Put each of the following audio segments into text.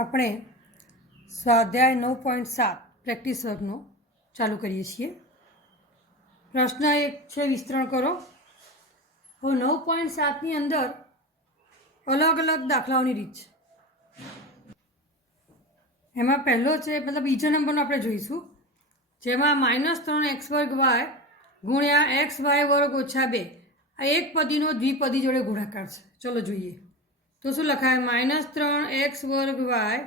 આપણે સ્વાધ્યાય 9.7 પ્રેક્ટિસ વર્ગનો ચાલુ કરીએ છીએ. પ્રશ્ન એક છે વિસ્તરણ કરો. હવે 9.7ની અંદર અલગ અલગ દાખલાઓની રીત છે. એમાં પહેલો છે મતલબ બીજો નંબરનો આપણે જોઈશું, જેમાં -3x2y ગુણ્યા xy વર્ગ ઓછા 2 આ એક પદીનો દ્વિપદી જોડે ગુણાકાર છે. ચલો જોઈએ. તો શું લખાય? -3x વર્ગ y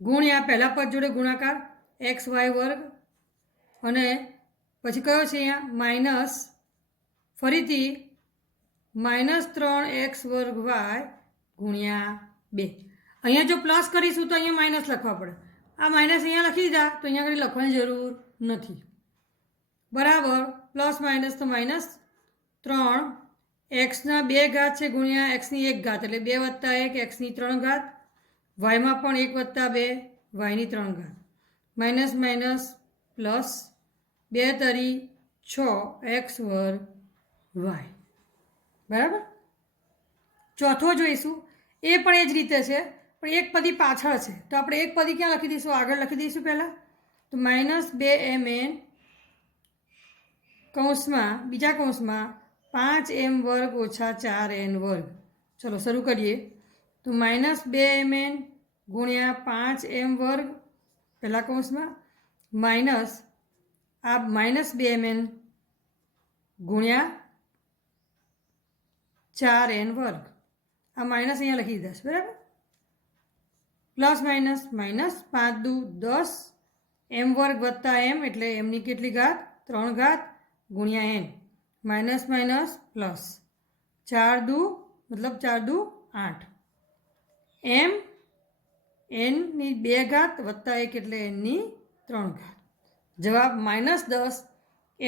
ગુણ્યા પહેલા પદ જોડે ગુણાકાર xy વર્ગ, અને પછી કયો છે અહીંયા માઇનસ, ફરીથી -3x વર્ગ y ગુણ્યા 2. અહીંયા જો પ્લસ કરીશું તો અહીંયા માઇનસ લખવા પડે. આ માઇનસ અહીંયા લખી દીધા તો અહીંયા આગળ લખવાની જરૂર નથી. બરાબર, પ્લસ માઇનસ તો -3 એક્સના 2 ઘાત છે ગુણ્યા એક્સની 1 ઘાત, એટલે 2 + 1 એક્સની 3 ઘાત, વાયમાં પણ 1 + 2 વાયની 3 ઘાત, માઇનસ માઇનસ પ્લસ 2 તરી 6 એક્સ વર્ગ વાય. બરાબર. ચોથો જોઈશું, એ પણ એ જ રીતે છે, પણ એક પદી પાછળ છે તો આપણે એક પદી ક્યાં લખી દઈશું? આગળ લખી દઈશું પહેલાં. તો -2mn કૌંસમાં બીજા કૌંસમાં 5m વર્ગ ઓછા 4n વર્ગ. ચલો શરૂ કરીએ. તો -2mn ગુણ્યા 5m વર્ગ પહેલા કૌંસમાં, માઇનસ આ -2mn ગુણ્યા 4n વર્ગ. આ માઇનસ અહીંયા લખી દીધા છે. બરાબર. પ્લસ માઇનસ માઇનસ 5 દુ 10 m વર્ગ વત્તા m એટલે mની કેટલી ઘાત? 3 ઘાત ગુણ્યા n, માઇનસ માઇનસ પ્લસ 4 દુ મતલબ 4 દુ 8 m nની 2 ઘાત વત્તા 1 એટલે nની 3 ઘાત. જવાબ -10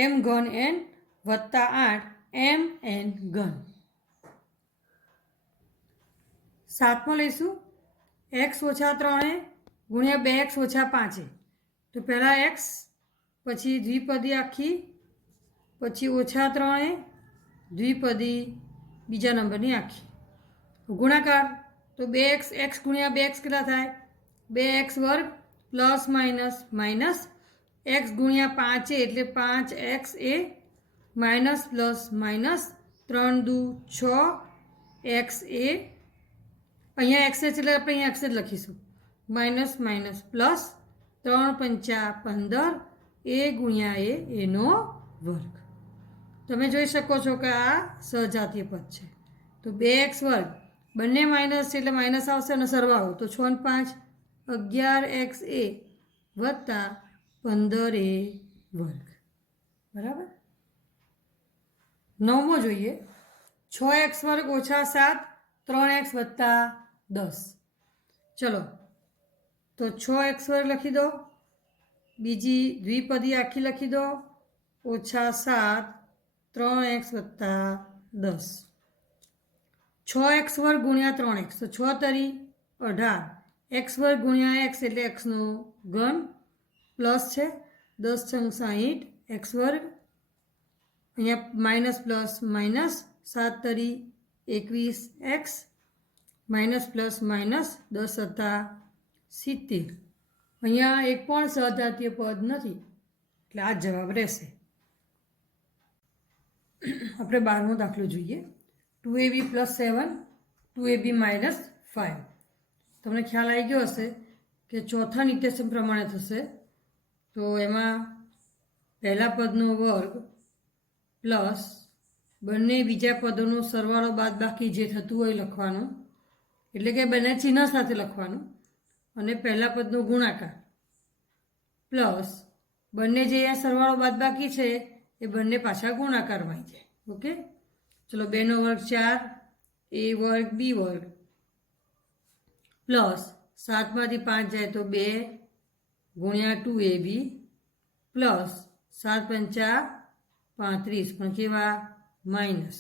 m ઘન n વત્તા 8 m n ઘન. સાતમો લઈશું, x ઓછા 3a ગુણ્યા 2x ઓછા 5a. તો પહેલાં x, પછી દ્વિપદી આખી, પછી ઓછા 3a, દ્વિપદી બીજા નંબરની આખી, ગુણાકાર. તો 2x x ગુણ્યા 2x કેટલા થાય? 2x વર્ગ પ્લસ માઇનસ માઇનસ x ગુણ્યા 5a એટલે 5xa માઇનસ પ્લસ માઇનસ 3 દુ 6xa. અહીંયા x એટલે આપણે અહીંયા x જ લખીશું, માઇનસ માઇનસ પ્લસ 3 પંચા 15 a ગુણ્યા a એનો વર્ગ. તમે જોઈ શકો છો કે આ સહજાતીય પદ છે. તો 2x વર્ગ બંને માઇનસ છે એટલે માઇનસ આવશે અને સરવાળો તો 6 ને 5 11xa વત્તા 15a વર્ગ. બરાબર. નવમો જોઈએ, 6x વર્ગ ઓછા 7 3x વત્તા 10. ચલો તો 6x વર્ગ લખી દો, બીજી દ્વિપદી આખી લખી દો, ઓછા 7 3x વત્તા 10. 6x વર્ગ ગુણ્યા 3x તો 6 તરી 18 x વર્ગ ગુણ્યા x એટલે xનો ઘન, પ્લસ છે 10 છંગ 60 x વર્ગ, અહીંયા માઇનસ પ્લસ માઇનસ 7 તરી 21x, માઇનસ પ્લસ માઇનસ 10 હતા 70. અહીંયા એક પણ સહજાતીય પદ નથી એટલે આ જવાબ રહેશે. આપણે 12મો દાખલો જોઈએ. 2ab + 7 2ab - 5. તમને ખ્યાલ આવી ગયો હશે કે ચોથા નિત્યસમ પ્રમાણે થશે. તો એમાં પહેલા પદનો વર્ગ પ્લસ બંને બીજા પદોનો સરવાળો બાદબાકી જે થતું હોય લખવાનું, એટલે કે બંને ચિહ્ન સાથે લખવાનું, અને પહેલા પદનો ગુણાકાર પ્લસ બંને જે અહીંયા સરવાળો બાદબાકી છે એ બંને પાછા ગુણાકારમાં આવી જાય. ઓકે. ચલો 2નો વર્ગ 4 a વર્ગ b વર્ગ પ્લસ 7માંથી 5 જાય તો 2 ગુણ્યા 2ab પ્લસ 7 પંચા 35 પણ કેવા માઇનસ.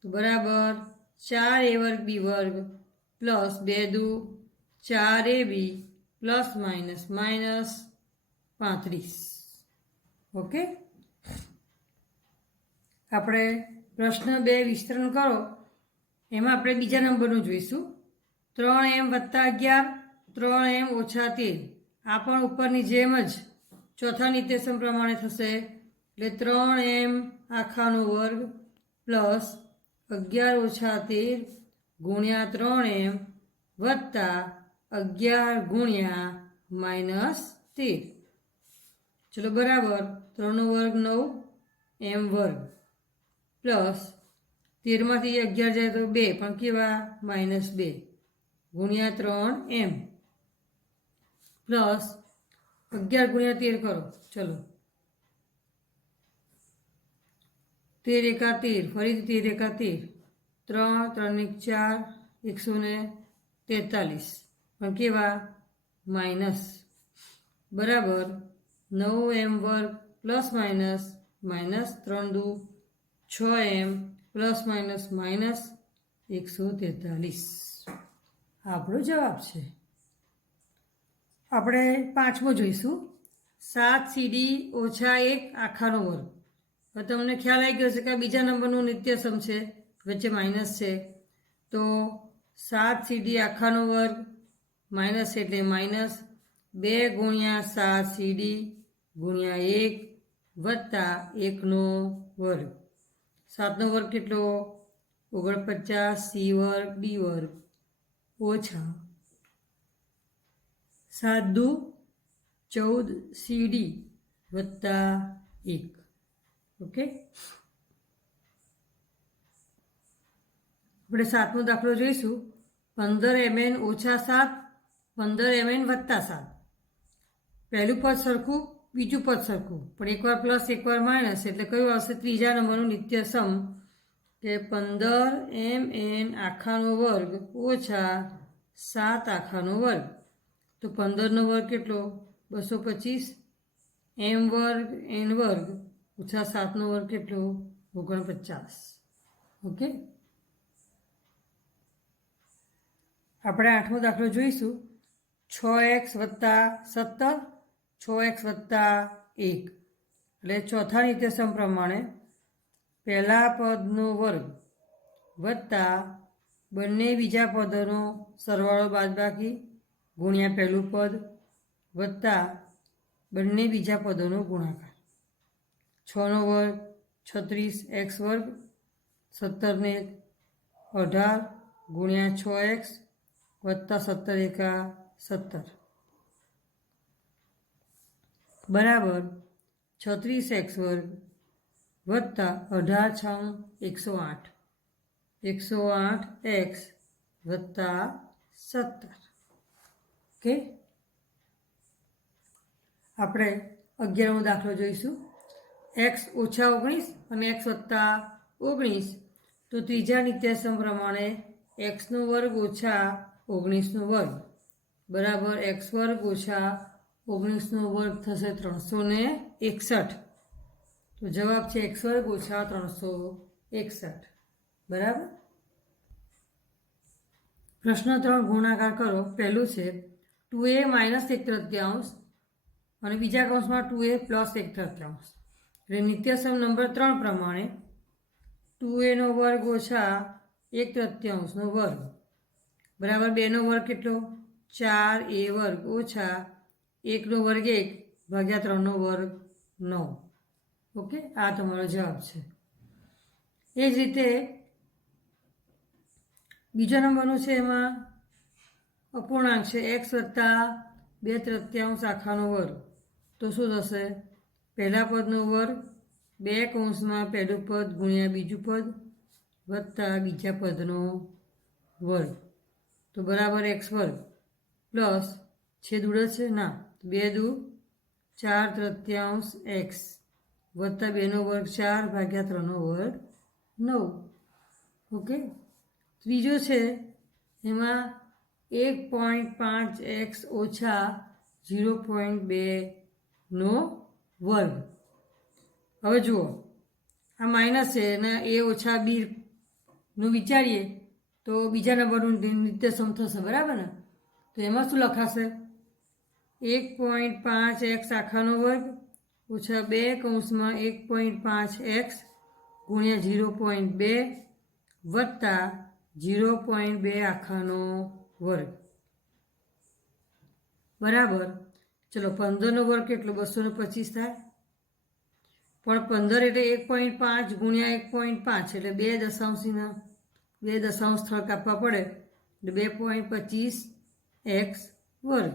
તો બરાબર 4a વર્ગ b વર્ગ પ્લસ 2 દુ 4ab plus minus minus 35. Okay. આપણે પ્રશ્ન 2 વિસ્તરણ કરો, એમાં આપણે બીજા નંબરનું જોઈશું. 3m વત્તા 11 3m ઓછા 13 આ પણ ઉપરની જેમ જ ચોથા નિત્યસમ પ્રમાણે થશે એટલે 3m આખાનો વર્ગ પ્લસ 11 ઓછા 13 ગુણ્યા 3m વત્તા 11 ગુણ્યા -13 ચલો બરાબર 3 નો વર્ગ 9 m વર્ગ પ્લસ 13માંથી 11 જાય તો 2 પણ કેવા -2 ગુણ્યા 3m પ્લસ 11 ગુણ્યા 13 કરો ચલો 13 એકા 13 ફરીથી 13 એકા 13 3 3 ને 4 143 પણ કેવા માઇનસ બરાબર 9m વર્ગ પ્લસ માઇનસ માઇનસ 3 દુ 6m પ્લસ માઇનસ માઇનસ 143 આપણો જવાબ છે. આપણે પાંચમો જોઈશું 7cd ઓછા 1 આખાનો વર્ગ. હવે તમને ખ્યાલ આવી ગયો છે કે આ બીજા નંબરનું નિત્યસમ છે, વચ્ચે માઇનસ છે, તો 7cd આખાનો વર્ગ માઇનસ એટલે માઇનસ 2 ગુણ્યા 7cd ગુણ્યા 1 વત્તા 1નો વર્ગ. 7નો વર્ગ કેટલો 49c વર્ગ d વર્ગ ઓછા 7 દુ 14cd વત્તા 1. ઓકે, આપણે સાતમો દાખલો જોઈશું 15mn ઓછા 7 15mn વત્તા 7. પહેલું પદ સરખું બીજું પદ સરખું પણ એકવાર પ્લસ એકવાર માઇનસ એટલે કયું આવશે ત્રીજા નંબરનું નિત્યસમ કે 15mn આખાનો વર્ગ ઓછા 7 આખાનો વર્ગ. તો 15નો વર્ગ કેટલો 225 m વર્ગ n વર્ગ ઓછા 7નો વર્ગ કેટલો 49. ઓકે, આપણે આઠમો દાખલો જોઈશું 6x વત્તા 17 6x વત્તા 1 એટલે ચોથા નિત્યસમ પ્રમાણે પહેલા પદનો વર્ગ વત્તા બંને બીજા પદોનો સરવાળો બાદબાકી ગુણ્યા પહેલું પદ વત્તા બંને બીજા પદોનો ગુણાકાર. 6નો વર્ગ 36x વર્ગ 17 ને 18 ગુણ્યા 6x વત્તા 17 એકા 17 બરાબર 36x વર્ગ વત્તા 18 6 108x વત્તા 17. ઓકે, આપણે 11મો દાખલો જોઈશું x ઓછા 19 અને x વત્તા 19. તો ત્રીજા નિત્યસમ પ્રમાણે xનો વર્ગ ઓછા 19નો વર્ગ બરાબર x વર્ગ ઓછા 19નો વર્ગ થશે 361. તો જવાબ છે x વર્ગ ઓછા 361 બરાબર. પ્રશ્ન 3 ગુણાકાર કરો. પહેલું છે 2a માઇનસ 1/3 અને બીજા કૌંસમાં 2a પ્લસ 1/3. એટલે નિત્યસમ નંબર 3 પ્રમાણે 2aનો વર્ગ ઓછા 1/3નો વર્ગ બરાબર 2નો વર્ગ કેટલો 4a વર્ગ ઓછા 1નો વર્ગ 1 ભાગ્યા 3નો વર્ગ 9. ઓકે, આ તમારો જવાબ છે. એ જ રીતે બીજા નંબરનું છે એમાં અપૂર્ણાંક છે x વત્તા 2/3 આખાનો વર્ગ. તો શું થશે પહેલા પદનો વર્ગ 2 કૌંસમાં પહેલું પદ ગુણ્યા બીજું પદ વત્તા બીજા પદનો વર્ગ. તો બરાબર x વર્ગ પ્લસ છેદ ઉડે છે ના 2 દુ 4/3 x વત્તા 2નો વર્ગ 4 ભાગ્યા 3નો વર્ગ 9. ઓકે, ત્રીજો છે એમાં 1.5x ઓછા 0.2નો વર્ગ. હવે જુઓ આ માઇનસ છે અને a ઓછા બીનું વિચારીએ તો બીજા નંબરનું નિત્યસમ થશે બરાબર ને. તો એમાં શું લખાશે 1.5x આખાનો વર્ગ ઓછા 2 કૌંસમાં 1.5x ગુણ્યા 0.2 વત્તા 0.2 આખાનો વર્ગ. બરાબર. ચલો 15નો વર્ગ કેટલો? 225 થાય. પણ 15 એટલે 1.5 ગુણ્યા 1.5 એટલે 2 દશાંશના 2 દશાંશ સ્થળ કાપવા પડે એટલે 2.25 એક્સ વર્ગ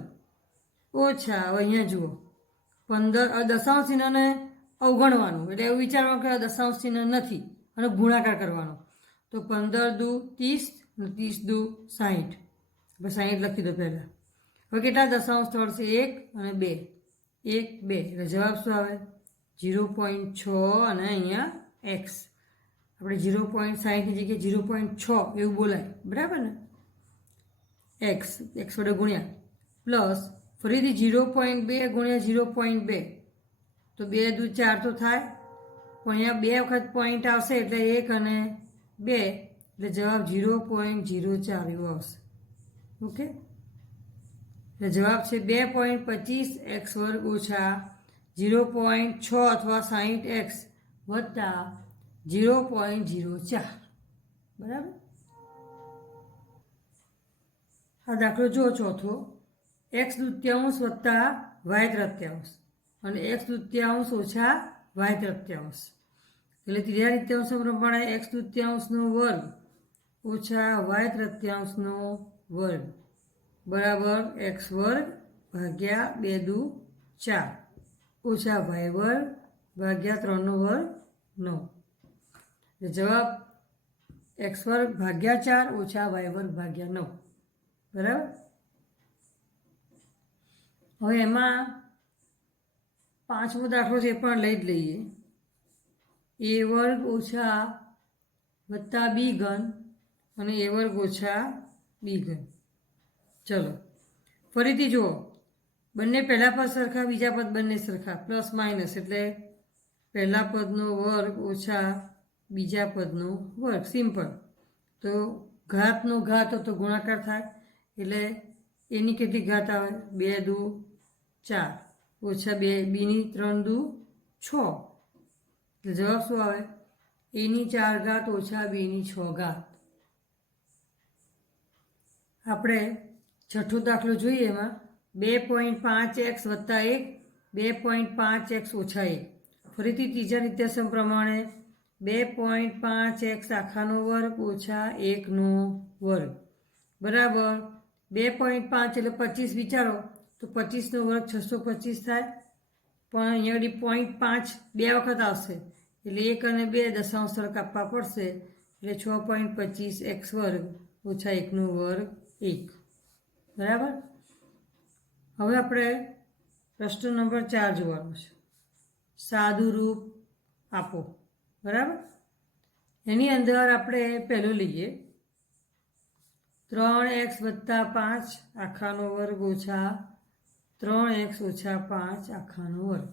ઓછા. હવે અહીંયા જુઓ 15 દશાંશ ચિહ્નને અવગણવાનું એટલે એવું વિચારવાનું કે દશાંશ ચિહ્ન નથી અને ગુણાકાર કરવાનો. તો 15 દુ 30 અને 30 દુ 60. હવે 60 લખી દો પહેલાં. હવે કેટલા દશાંશ સ્થળ છે? 1 અને 2. 1 2 એટલે જવાબ શું આવે? 0.6 અને અહીંયા એક્સ. આપણે 0.60ની જગ્યાએ 0.6 એવું બોલાય, બરાબર ને? એક્સ વડે ગુણ્યા પ્લસ ફરીથી 0.2 ગુણ્યા 0.2 તો 2 દુ 4 તો થાય, પણ અહીંયા 2 વખત પોઈન્ટ આવશે એટલે 1 અને 2 એટલે જવાબ 0.04 એવો આવશે. ઓકે, એટલે જવાબ છે 2.25 એક્સ વર્ગ ઓછા 0.6 અથવા 60 એક્સ વત્તા 0.04. બરાબર. આ દાખલો જો ચોથો, એક્સ દૂત્યાંશ વત્તા વાય તૃતીયાંશ અને એક્સ દૂત્યાંશ ઓછા વાય તૃતીયાંશ. એટલે ત્રીજા તૃતીયાંશ પ્રમાણે એક્સ દૂત્યાંશનો વર્ગ ઓછા વાય તૃતીયાંશનો વર્ગ બરાબર એક્સ વર્ગ ભાગ્યા 2 દુ 4 ઓછા વાય વર્ગ ભાગ્યા 3નો વર્ગ 9. જવાબ એક્સ વર્ગ ભાગ્યા 4 ઓછા વાય વર્ગ ભાગ્યા 9. બરાબર. હવે એમાં પાંચમો દાખલો છે એ પણ લઈ જ લઈએ. એ વર્ગ ઓછા વત્તા બી ઘન અને એ વર્ગ ઓછા બી ઘન. ચલો ફરીથી જુઓ, બંને પહેલા પદ સરખા, બીજા પદ બંને સરખા, પ્લસ માઇનસ એટલે પહેલા પદનો વર્ગ ઓછા બીજા પદનો વર્ગ. સિમ્પલ. તો ઘાતનો ઘાત તો ગુણાકાર થાય એટલે એની કેટલી ઘાત આવે? 2 દુ 4 ઓછા 2 બીની 3 દુ 6 એટલે જવાબ શું આવે? એની 4 ઘાત ઓછા બીની 6 ઘાત. આપણે છઠ્ઠો દાખલો જોઈએ. એમાં 2.5 એક્સ વત્તા 1 2.5 એક્સ ઓછા 1. ફરીથી ત્રીજા નિત્યસમ પ્રમાણે 2.5 એક્સ આખાનો વર્ગ ઓછા 1નો વર્ગ બરાબર 2.5 એટલે 25 વિચારો તો 25નો વર્ગ 625 થાય. પણ અહીંયા આગળ 0.5 2 વખત આવશે એટલે 1 અને 2 દશાંશ સ્થળ કાપવા પડશે એટલે 6.25 એક્સ વર્ગ ઓછા 1નો વર્ગ 1. બરાબર. હવે આપણે પ્રશ્ન નંબર 4 જોવાનો છે. સાદું રૂપ આપો. બરાબર. એની અંદર આપણે પહેલું લઈએ 3x વત્તા 5 આખાનો વર્ગ ઓછા 3x ઓછા 5 આખાનો વર્ગ.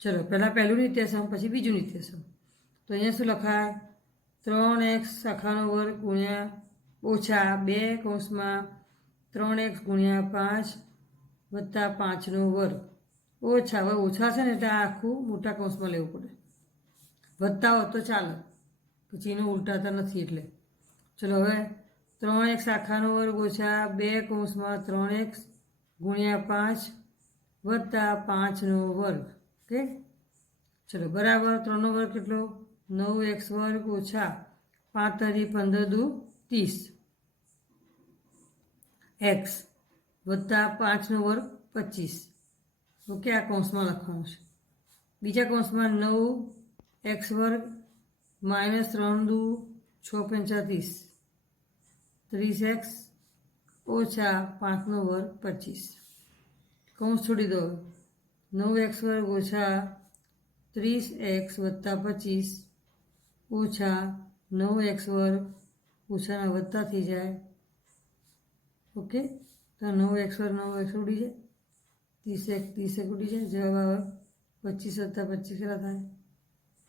ચલો પહેલાં પહેલું નિત્યસમ પછી બીજું નિત્યસમ. તો અહીંયા શું લખાય? 3x આખાનો વર્ગ ગુણ્યા ઓછા 2 કૌંસમાં 3x ગુણ્યા 5 વત્તા 5નો વર્ગ ઓછા. હવે ઓછા છે ને એટલે આ આખું મોટા કૌંસમાં લેવું પડે. વત્તા હોત તો ચાલે, પછી એનો ઉલટાતા નથી એટલે. ચલો હવે 3x આખાનો વર્ગ ઓછા 2 કૌંસમાં 3x ગુણ્યા 5 વત્તા 5નો વર્ગ. ઓકે. ચલો બરાબર 3નો વર્ગ કેટલો? 9x વર્ગ ઓછા 5 તારી 15 દુ 30 એક્સ વત્તા 5નો વર્ગ 25. ઓકે, આ કૌંસમાં લખવાનું છે. બીજા કૌંસમાં 9x વર્ગ માઇનસ 3 દુ 6 35 30x ઓછા 5નો વર્ગ 25. કૌંસ છોડી દો. 9x વર્ગ ઓછા 30x વત્તા 25 ઓછા 9x વર્ગ ઓછાના વત્તા થઈ જાય. ઓકે, તો 9x વર્ગ 9x ઉડી જાય, 30x ઉડી જાય. જવાબ આવે 25 વત્તા 25 કેટલા થાય?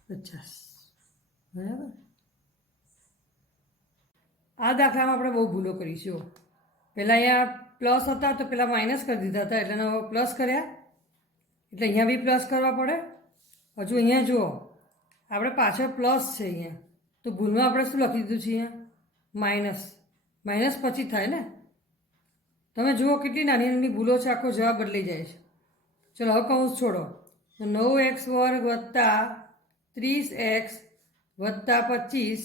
50. બરાબર. આ દાખલામાં આપણે બહુ ભૂલો કરીશું. પહેલાં અહીંયા પ્લસ હતા તો પહેલાં માઇનસ કરી દીધા હતા એટલે હવે પ્લસ કર્યા એટલે અહીંયા બી પ્લસ કરવા પડે. હજુ અહીંયા જુઓ આપણે પાછળ પ્લસ છે અહીંયા તો ભૂલમાં આપણે શું લખી દીધું છે? અહીંયા માઇનસ. માઇનસ પછી થાય ને તમે જુઓ કેટલી નાની નાની ભૂલો છે, આખો જવાબ બદલાઈ જાય છે. ચલો હવે કૌંસ છોડો. તો 9x² વત્તા 30x વત્તા 25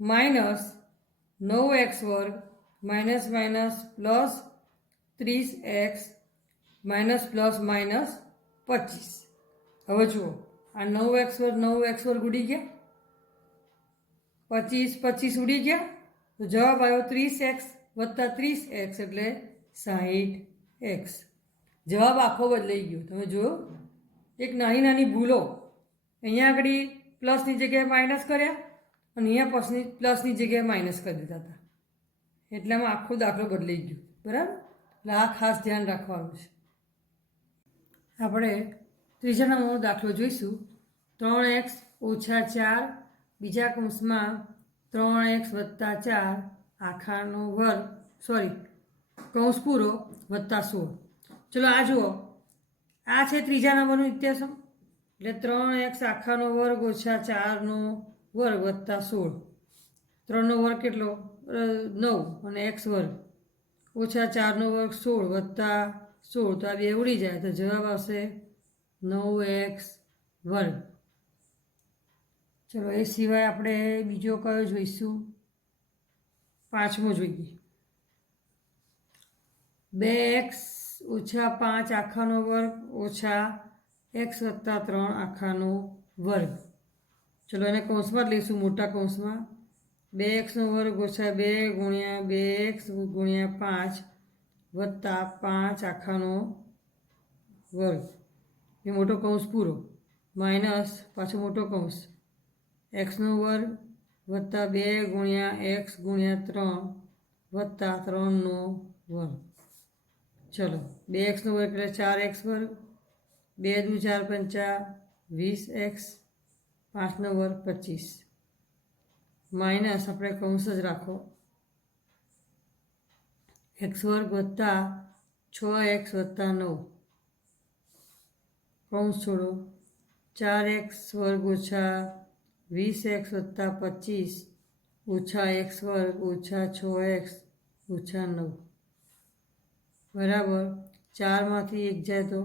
minus 9x² minus minus plus 30x minus plus minus 25. હવે જુઓ આ 9x² ઉડી ગયા, 25 25 ઉડી ગયા, તો જવાબ આવ્યો 30x વત્તા 30x એટલે 60x. જવાબ આખો બદલાઈ ગયો. તમે જુઓ એક નાની નાની ભૂલો, અહીંયા આગળ પ્લસની જગ્યાએ માઇનસ કર્યા અને અહીંયા પ્લસની જગ્યાએ માઇનસ કરી દીધા હતા, એટલામાં આખો દાખલો બદલાઈ ગયો. બરાબર, એટલે આ ખાસ ધ્યાન રાખવાનું છે. આપણે ત્રીજા નંબરનો દાખલો જોઈશું. 3x ઓછા 4 બીજા કૌંસમાં 3x વત્તા 4 આખાનો વર્ગ કૌંસ પૂરો વત્તા 16. ચલો આ જુઓ, આ છે ત્રીજા નંબરનું નિત્યસમ, એટલે 3x આખાનો વર્ગ ઓછા 4નો વર્ગ વત્તા 16. 3નો વર્ગ કેટલો? 9 અને x વર્ગ ઓછા 4નો વર્ગ 16 વત્તા 16, તો આ બે ઉડી જાય તો જવાબ આવશે 9x વર્ગ. ચલો એ સિવાય આપણે બીજો કયો જોઈશું? પાંચમો જોઈએ. 2x ઓછા 5 આખાનો વર્ગ ઓછા x વત્તા 3 આખાનો વર્ગ. ચલો એને કૌંસમાં જ લઈશું, મોટા કૌંસમાં. 2xનો વર્ગ ઓછા 2 ગુણ્યા 2x ગુણ્યા 5 વત્તા 5 આખાનો વર્ગ, એ મોટો કૌંસ પૂરો, માઇનસ પાછો મોટો કૌંસ xનો વર્ગ વત્તા 2 ગુણ્યા x ગુણ્યા 3 વત્તા 3નો વર્ગ. ચલો 2xનો વર્ગ એટલે 4x વર્ગ, 2 દુ 4 પંચા 20x, 5નો વર્ગ 25, માઇનસ આપણે કૌંસ જ રાખો x વર્ગ વત્તા 6x વત્તા 9, કૌંસ છોડો 4x વર્ગ ઓછા 20x વત્તા 25 ઓછા x વર્ગ ઓછા 6x ઓછા 9 બરાબર 4માંથી 1 જાય તો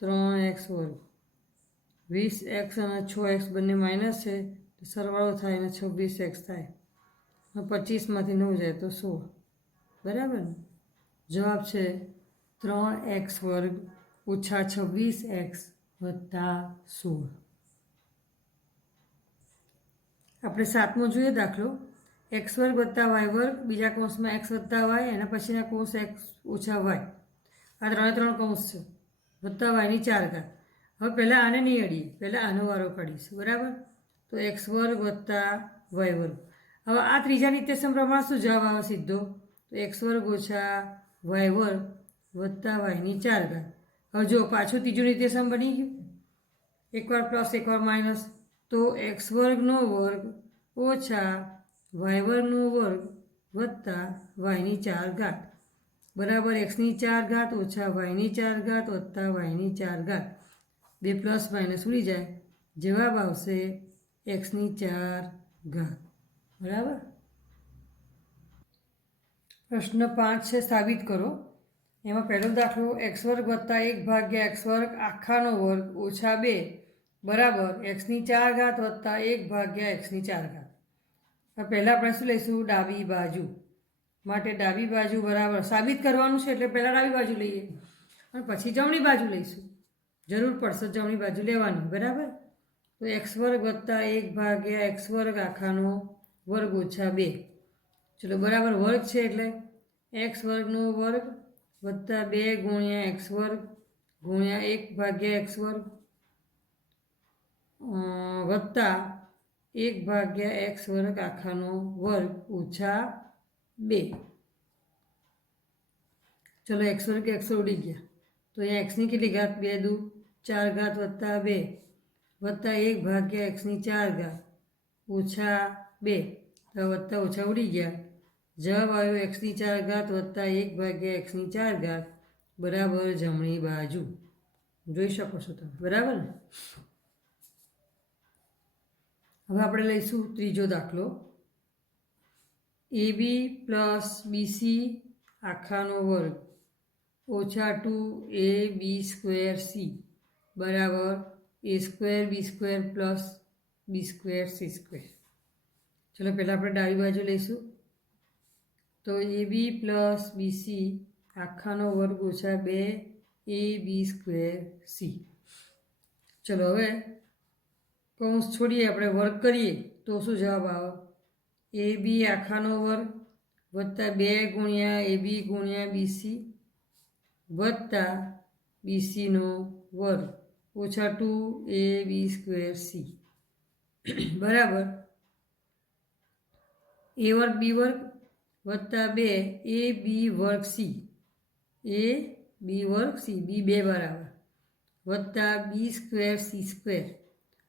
3x વર્ગ, 20x અને 6x બંને માઇનસ છે તો સરવાળો થાય અને 26x થાય. 25માંથી 9 જાય તો 16. બરાબર ને? જવાબ છે 3x વર્ગ ઓછા 26x વત્તા 16. આપણે સાતમો જોઈએ દાખલો. x વર્ગ વત્તા y વર્ગ બીજા કૌંસમાં x વત્તા y, એના પછીના કૌંસ x ઓછા y, આ 3 કૌંસ છે, વત્તા yની 4 ઘાત. હવે પહેલાં આને નહીં અડીએ, પહેલાં આનો વારો કાઢીશું. બરાબર, તો x વર્ગ વત્તા y વર્ગ. હવે આ ત્રીજા નિત્યસમ પ્રમાણે શું જવાબ આવે સીધો? તો x વર્ગ ઓછા y વર્ગ વત્તા yની 4 ઘાત. હવે જો પાછું ત્રીજું નિત્યસમ બની ગયું, એકવાર પ્લસ એકવાર માઇનસ, તો x વર્ગનો વર્ગ ઓછા y વર્ગનો વર્ગ વત્તા yની 4 ઘાત બરાબર xની 4 ઘાત ઓછા yની 4 ઘાત વત્તા yની 4 ઘાત. બે પ્લસ માઇનસ ઉડી જાય, જવાબ આવશે xની 4 ઘાત. બરાબર. પ્રશ્ન 5 છે સાબિત કરો. એમાં પહેલો દાખલો x વર્ગ વત્તા 1 ભાગ્યા x વર્ગ આખાનો વર્ગ ઓછા 2 બરાબર xની 4 ઘાત વત્તા 1 ભાગ્યા xની 4 ઘાત. પહેલાં આપણે શું લઈશું? ડાબી બાજુ. માટે ડાબી બાજુ બરાબર સાબિત કરવાનું છે, એટલે પહેલાં ડાબી બાજુ લઈએ અને પછી જમણી બાજુ લઈશું. જરૂર પડશે જમણી બાજુ લેવાની. બરાબર, તો x વર્ગ વત્તા 1 ભાગ્યા x વર્ગ આખાનો વર્ગ ઓછા 2. ચલો બરાબર વર્ગ છે એટલે x વર્ગનો વર્ગ વત્તા 2 ગુણ્યા x વર્ગ ગુણ્યા 1 ભાગ્યા x વર્ગ વત્તા 1 ભાગ્યા x વર્ગ આખાનો વર્ગ ઓછા 2. ચલો x વર્ગ ઉડી ગયા, તો અહીંયા xની કેટલી ઘાત? 2 દુ 4 ઘાત વત્તા 2 વત્તા 1 ભાગ્યા xની 4 ઘાત ઓછા 2, તો વત્તા ઓછા ઉડી ગયા. જવાબ આવ્યો xની 4 ઘાત વત્તા 1 ભાગ્યા xની 4 ઘાત બરાબર જમણી બાજુ. જોઈ શકો છો તમે. બરાબર ને? હવે આપણે લઈશું ત્રીજો દાખલો. AB પ્લસ BC આખાનો વર્ગ ઓછા 2ab² c બરાબર a² b² plus b² c². ચલો પહેલાં આપણે ડાબી બાજુ લઈશું તો ab પ્લસ bc આખાનો વર્ગ ઓછા 2ab² c. ચલો હવે કૌંસ છોડીએ આપણે વર્ગ કરીએ તો શું જવાબ આવે ab આખાનો વર્ગ વત્તા 2 ગુણ્યા ab ગુણ્યા bc વત્તા bcનો વર્ગ ઓછા 2ab² c બરાબર a વર્ગ b વર્ગ વત્તા 2 ab વર્ગ c ab વર્ગ c b 2 બરાબર વત્તા b² c²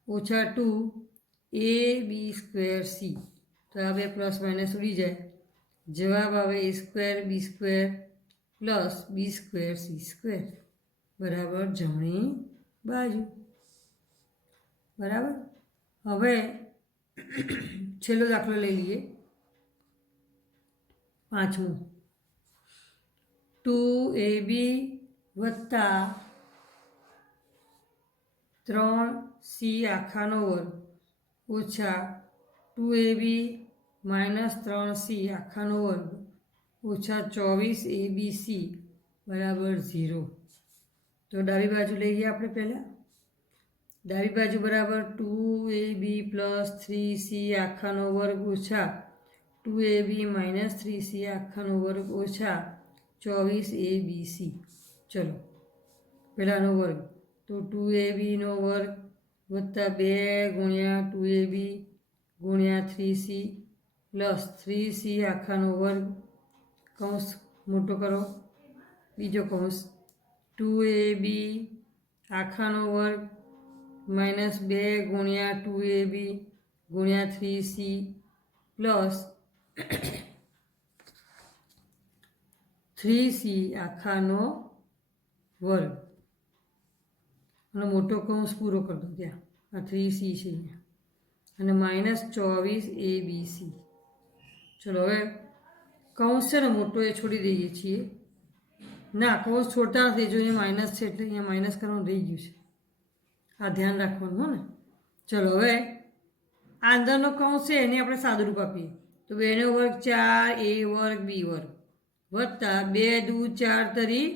ઓછા 2ab² c. તો આ બે પ્લસ માઇનસ ઉડી જાય જવાબ આવે a² b² plus b² c² બરાબર જમણી બાજુ. બરાબર હવે છેલ્લો દાખલો લઈ લઈએ પાંચમું 2ab વત્તા 3c આખાનો વર્ગ ઓછા 2ab માઇનસ 3c આખાનો વર્ગ ઓછા 24abc બરાબર 0. તો ડાબી બાજુ લઈએ આપણે પહેલાં ડાબી બાજુ બરાબર 2ab પ્લસ 3c આખાનો વર્ગ ઓછા 2ab માઇનસ 3c આખાનો વર્ગ ઓછા 24abc. ચલો પહેલાંનો વર્ગ તો 2abનો વર્ગ વત્તા 2 ગુણ્યા 2ab ગુણ્યા 3c પ્લસ 3c આખાનો વર્ગ કૌંસ મોટો કરો બીજો કૌંસ 2ab આખાનો વર્ગ માઇનસ 2 ગુણ્યા 2ab ગુણ્યા 3c પ્લસ 3c આખાનો વર્ગ અને મોટો કૌંસ પૂરો કરી દો ત્યાં આ 3c છે અહીંયા અને માઇનસ 24abc. ચલો હવે કૌંસ છે ને મોટો એ છોડી દઈએ છીએ ના કૌંસ છોડતા નથી જો અહીંયા માઇનસ છે એટલે અહીંયા માઇનસ કરવાનું રહી ગયું છે આ ધ્યાન રાખવાનું હો ને. ચલો હવે આ અંદરનો કૌંસ છે એને આપણે સાદુરૂપ આપીએ તો 2નો વર્ગ 4 a વર્ગ b વર્ગ વત્તા 2 દુ 4 તરી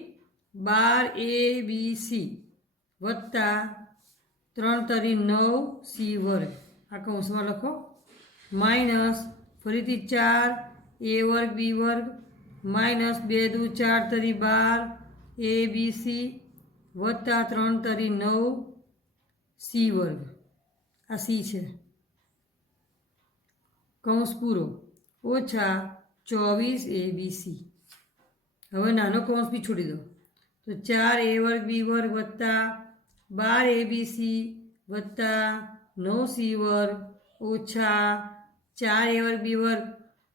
12abc વત્તા 3 તરી 9c વર્ગ આ કૌંસમાં લખો માઇનસ ફરીથી 4 a વર્ગ b વર્ગ માઇનસ 2 દુ 4 તરી 12abc વત્તા 3 તરી 9c વર્ગ આ c છે કૌંસ પૂરો ઓછા 24abc. હવે નાનો કૌંસ બી છોડી દો તો 4 a વર્ગ b વર્ગ વત્તા 12abc વત્તા 9c વર્ગ ઓછા 4 a વર્ગ b વર્ગ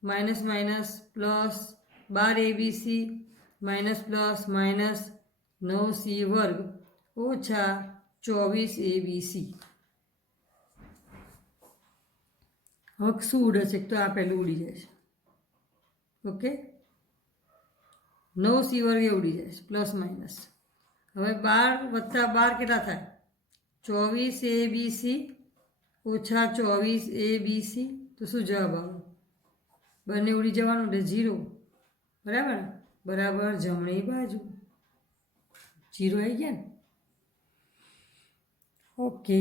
minus minus plus 12abc minus plus minus 9c વર્ગ ઓછા 24abc. હવે શું ઉડે છે તો આ પહેલું ઉડી જાય છે ઓકે 9c વર્ગ એ ઉડી જાય છે પ્લસ માઇનસ. હવે 12 વત્તા 12 કેટલા થાય 24abc ઓછા 24abc તો શું જવાબ આવે બંને ઉડી જવાનું એટલે 0 બરાબર બરાબર જમણી બાજુ 0 આવી ગયા ને ઓકે.